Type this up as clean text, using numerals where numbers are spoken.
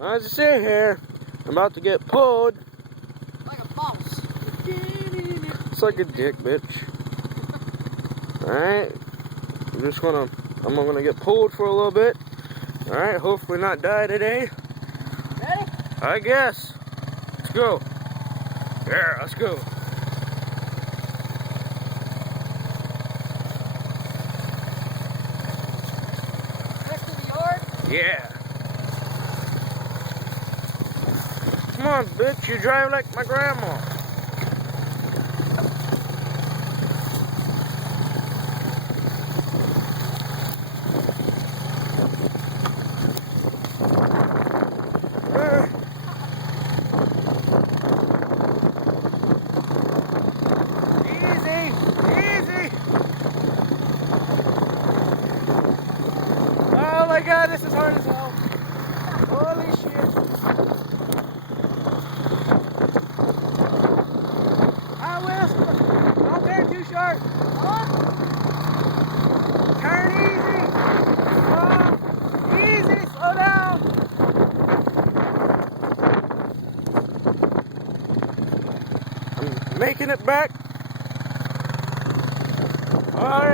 As I sit here, I'm about to get pulled. Like a boss. It's like a dick, bitch. Alright. I'm gonna get pulled for a little bit. Alright, hopefully not die today. Ready? I guess. Let's go. Yeah, let's go. Next to the yard? Yeah. Come on, bitch, you drive like my grandma. Easy. Oh my god, this is hard as hell. Holy shit. I will. Don't turn too sharp. Turn easy. Easy, slow down. I'm making it back. All right.